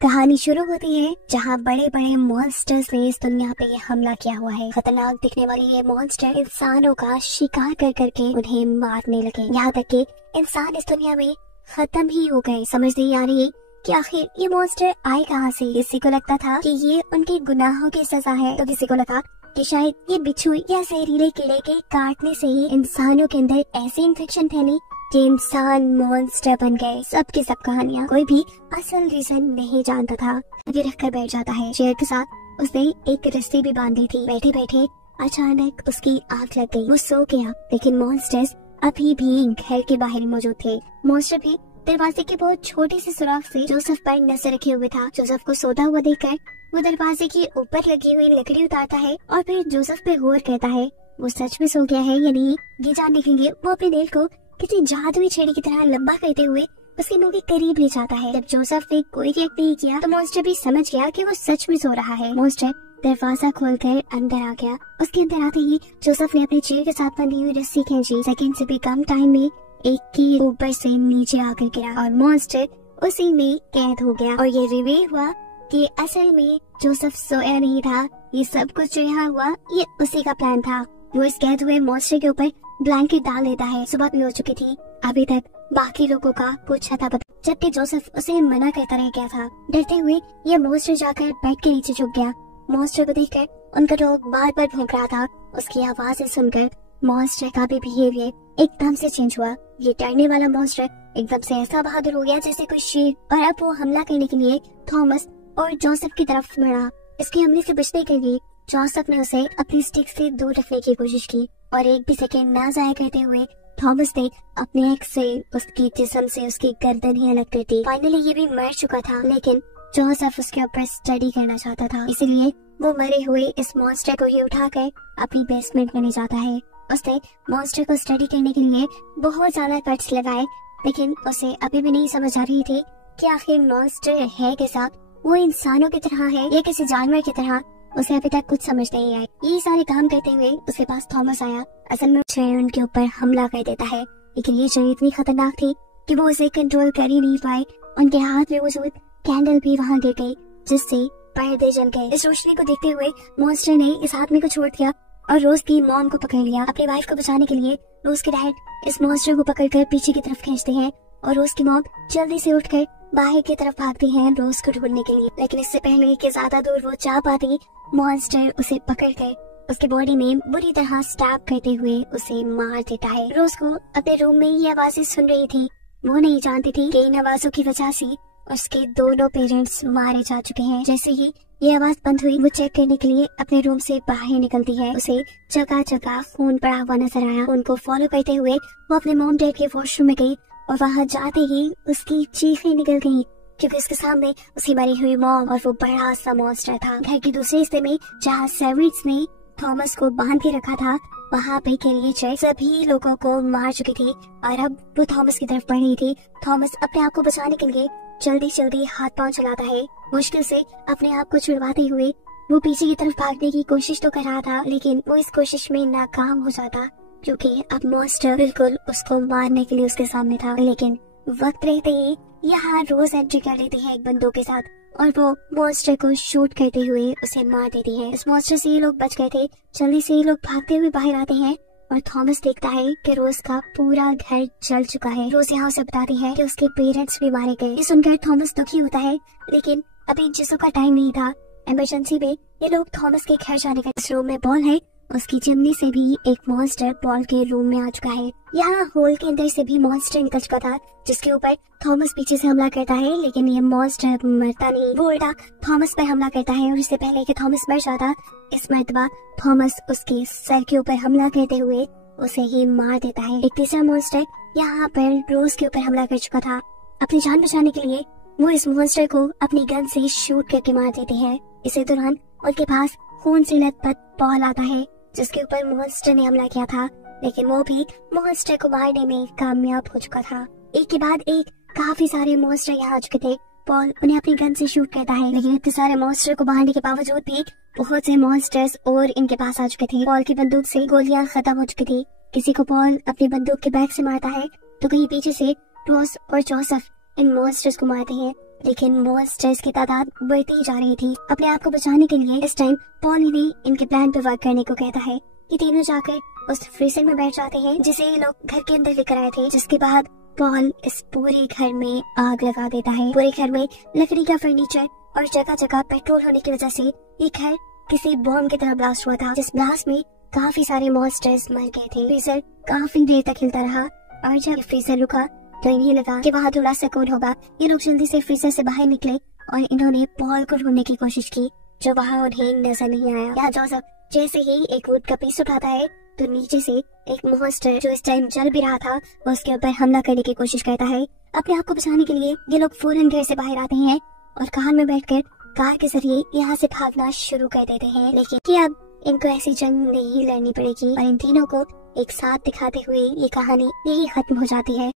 कहानी शुरू होती है जहाँ बड़े बड़े मॉन्स्टर्स ने इस दुनिया पे हमला किया हुआ है। खतरनाक दिखने वाली ये मॉन्स्टर इंसानों का शिकार कर करके उन्हें मारने लगे, यहाँ तक कि इंसान इस दुनिया में खत्म ही हो गए। समझ नहीं आ रही कि आखिर ये मॉन्स्टर आए कहाँ से। किसी को लगता था कि ये उनके गुनाहों की सजा है, तो किसी को लगा कि शायद ये बिच्छू या जहरीले कीड़े के काटने से ही इंसानों के अंदर ऐसी इन्फेक्शन फैली कि इंसान मॉन्स्टर बन गए। सबकी सब कहानियाँ, कोई भी असल रीजन नहीं जानता था। ये रख कर बैठ जाता है शेर के साथ। उसने एक रस्सी भी बांधी थी। बैठे बैठे अचानक उसकी आंख लग गई। वो सो गया, लेकिन मॉन्स्टर्स अभी भी घर के बाहर मौजूद थे। मॉन्स्टर भी दरवाजे के बहुत छोटे से सुराख से जोसेफ पर नजर रखे हुए था। जोसेफ को सोता हुआ देखकर वो दरवाजे के ऊपर लगी हुई लकड़ी उतारता है और फिर जोसेफ पे गौर करता है वो सच में सो गया है या नहीं। ये जानने के लिए वो अपने दिल को किसी जादुई छेड़ी की तरह लंबा करते हुए उसके मुंह के करीब ले जाता है। जब जोसेफ ने कोई रिएक्ट नहीं किया तो मॉन्स्टर भी समझ गया कि वो सच में सो रहा है। मॉन्स्टर दरवाजा खोलकर अंदर आ गया। उसके अंदर आते ही जोसेफ ने अपने चेयर के साथ बंधी हुई रस्सी खींची। सेकंड से भी कम टाइम में एक के ऊपर से नीचे आकर गिरा और मॉन्स्टर उसी में कैद हो गया। और ये रिवील हुआ कि असल में जोसेफ सोया नहीं था। ये सब कुछ जो यहाँ हुआ ये उसी का प्लान था। वो इस कैद हुए मॉन्स्टर के ऊपर ब्लैंकेट डाल देता है। सुबह भी हो चुकी थी, अभी तक बाकी लोगों का कुछ था पता, जबकि जोसेफ उसे मना करता रह गया था। डरते हुए ये मॉन्स्टर जाकर बेड के नीचे झुक गया। मॉन्स्टर को देखकर उनका डॉग बार बार भौंक रहा था। उसकी आवाज़ें सुनकर मॉन्स्टर का भी बिहेवियर एकदम से चेंज हुआ। ये डरने वाला मॉन्स्टर एकदम से ऐसा बहादुर हो गया जैसे कोई शेर, और अब वो हमला करने के लिए थॉमस और जोसेफ की तरफ बढ़ा। इसके हमले से बचने के लिए जोसेफ ने उसे अपनी स्टिक से दूर रखने की कोशिश की और एक भी सेकेंड ना जाया करते हुए थॉमस ने अपने एक्स से उसकी जिस्म से उसकी गर्दन ही अलग कर दी। फाइनली ये भी मर चुका था, लेकिन जोसेफ उसके ऊपर स्टडी करना चाहता था, इसलिए वो मरे हुए इस मॉन्स्टर को ही उठाकर अपनी बेसमेंट में ले जाता है। उसने मॉन्स्टर को स्टडी करने के लिए बहुत ज्यादा कट्स लगाए, लेकिन उसे अभी भी नहीं समझ आ रही थी कि आखिर मॉन्स्टर है कैसा। वो इंसानों की तरह है या किसी जानवर की तरह, उसे अभी तक कुछ समझ नहीं आया। ये सारे काम करते हुए उसके पास थॉमस आया। असल में शेर उनके ऊपर हमला कर देता है, लेकिन ये शेर इतनी खतरनाक थी कि वो उसे कंट्रोल कर ही नहीं पाए। उनके हाथ में मौजूद कैंडल भी वहाँ गिर गई, जिससे पर्दे जल गए। इस रोशनी को देखते हुए मॉन्स्टर ने इस आदमी को छोड़ दिया और रोज की मॉम को पकड़ लिया। अपनी वाइफ को बचाने के लिए रोज के डैड इस मॉन्स्टर को पकड़कर पीछे की तरफ खींचते हैं और रोज की मॉम जल्दी से उठकर बाहर की तरफ भागती हैं रोज को ढूंढने के लिए। लेकिन इससे पहले कि ज्यादा दूर वो जा पाती, मॉन्स्टर उसे पकड़कर उसके बॉडी में बुरी तरह स्टैब करते हुए उसे मार देता है। रोज को अपने रूम में ये आवाजें सुन रही थी। वो नहीं जानती थी कि इन आवाजों की वजह से उसके दोनों पेरेंट्स मारे जा चुके हैं। जैसे ही ये आवाज बंद हुई, वो चेक करने के लिए अपने रूम से बाहर निकलती है। उसे जगह जगह खून पड़ा हुआ नजर आया। उनको फॉलो करते हुए वो अपने मॉम डैड के वॉशरूम में गई और वहाँ जाते ही उसकी चीखें निकल गईं, क्योंकि उसके सामने उसकी मरी हुई मॉम और वो बड़ा सा मॉन्स्टर था। घर के दूसरे हिस्से में जहाँ सर्वेंट्स ने थॉमस को बांध के रखा था, वहाँ पे क्रिएचर सभी लोगों को मार चुकी थी और अब वो थॉमस की तरफ बढ़ रही थी। थॉमस अपने आप को बचाने के लिए जल्दी जल्दी हाथ पांव चलाता है। मुश्किल से अपने आप को छुड़वाते हुए वो पीछे की तरफ भागने की कोशिश तो कर रहा था, लेकिन वो इस कोशिश में नाकाम हो जाता, क्योंकि अब मॉन्स्टर बिल्कुल उसको मारने के लिए उसके सामने था। लेकिन वक्त रहते ही यहाँ रोज एंट्री कर लेती है एक बंदूक के साथ और वो मॉन्स्टर को शूट करते हुए उसे मार देती है। इस मॉन्स्टर से ये लोग बच गए थे। जल्दी से ये लोग भागते हुए बाहर आते हैं और थॉमस देखता है कि रोज का पूरा घर जल चुका है। रोज यहाँ उसे बताती है कि उसके पेरेंट्स भी मारे गए। ये सुनकर थॉमस दुखी होता है, लेकिन अभी जिसू का टाइम नहीं था। इमरजेंसी में ये लोग थॉमस के घर जाने का। इस रूम में पॉल है, उसकी चिमनी से भी एक मॉन्स्टर पॉल के रूम में आ चुका है। यहाँ होल के अंदर से भी मॉन्स्टर निकल चुका था, जिसके ऊपर थॉमस पीछे से हमला करता है, लेकिन ये मॉन्स्टर मरता नहीं। वो उल्टा थॉमस पर हमला करता है और इससे पहले कि थॉमस मर जाता, इस मर्तबा थॉमस उसके सर के ऊपर हमला करते हुए उसे ही मार देता है। एक तीसरा मॉन्स्टर यहाँ पर रोज के ऊपर हमला कर चुका था। अपनी जान बचाने के लिए वो इस मॉन्स्टर को अपनी गन से शूट करके मार देते हैं। इसी दौरान उनके पास खून से लथपथ पॉल आता है, जिसके ऊपर मॉन्स्टर ने हमला किया था, लेकिन वो भी मॉन्स्टर को मारने में कामयाब हो चुका था। एक के बाद एक काफी सारे मॉन्स्टर यहाँ आ चुके थे। पॉल उन्हें अपनी गन से शूट करता है, लेकिन इतने सारे मॉन्स्टर को मारने के बावजूद भी बहुत से मॉन्स्टर्स और इनके पास आ चुके थे। पॉल की बंदूक से गोलियां खत्म हो चुकी थी। किसी को पॉल अपनी बंदूक के बैक से मारता है, तो कहीं पीछे से रोज और जोसेफ इन मॉन्स्टर्स को मारते हैं। लेकिन मॉन्स्टर्स की तादाद बढ़ती जा रही थी। अपने आप को बचाने के लिए इस टाइम पॉल इन्हें इनके प्लान पे वर्क करने को कहता है। ये तीनों जाकर उस फ्रीजर में बैठ जाते हैं जिसे ये लोग घर के अंदर लेकर आए थे, जिसके बाद पॉल इस पूरे घर में आग लगा देता है। पूरे घर में लकड़ी का फर्नीचर और जगह जगह पेट्रोल होने की वजह से ये घर किसी बॉम्ब की तरह ब्लास्ट हुआ था, जिस ब्लास्ट में काफी सारे मॉन्स्टर्स मर गए थे। फ्रीजर काफी देर तक हिलता रहा और जब फ्रीजर रुका तो इन्हें लगा कि वहाँ थोड़ा सुकून होगा। ये लोग जल्दी से फ्रीजर से बाहर निकले और इन्होंने पॉल को ढूंढने की कोशिश की, जो वहाँ उन्हें नजर नहीं आया। यहाँ जोसेफ जैसे ही एक वुड का पीस उठाता है तो नीचे से एक मॉन्स्टर जो इस टाइम जल भी रहा था वो उसके ऊपर हमला करने की कोशिश करता है। अपने आप को बचाने के लिए ये लोग फौरन घर से बाहर आते हैं और कार में बैठकर कार के जरिए यहाँ से भागना शुरू कर देते हैं। लेकिन कि अब इनको ऐसी जंग नहीं लड़नी पड़ेगी और इन तीनों को एक साथ दिखाते हुए ये कहानी यही खत्म हो जाती है।